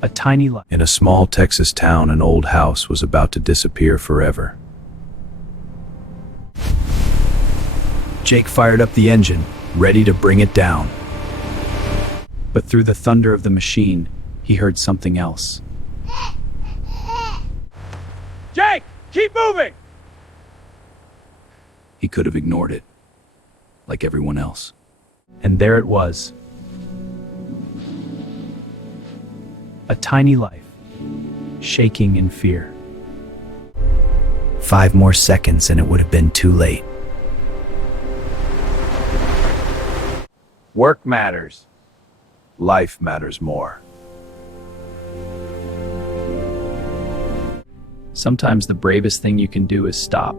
A tiny light. In a small Texas town, an old house was about to disappear forever. Jake fired up the engine, ready to bring it down. But through the thunder of the machine, he heard something else. Jake, keep moving! He could have ignored it, like everyone else. And there it was. A tiny life, shaking in fear. 5 more seconds and it would have been too late. Work matters. Life matters more. Sometimes the bravest thing you can do is stop.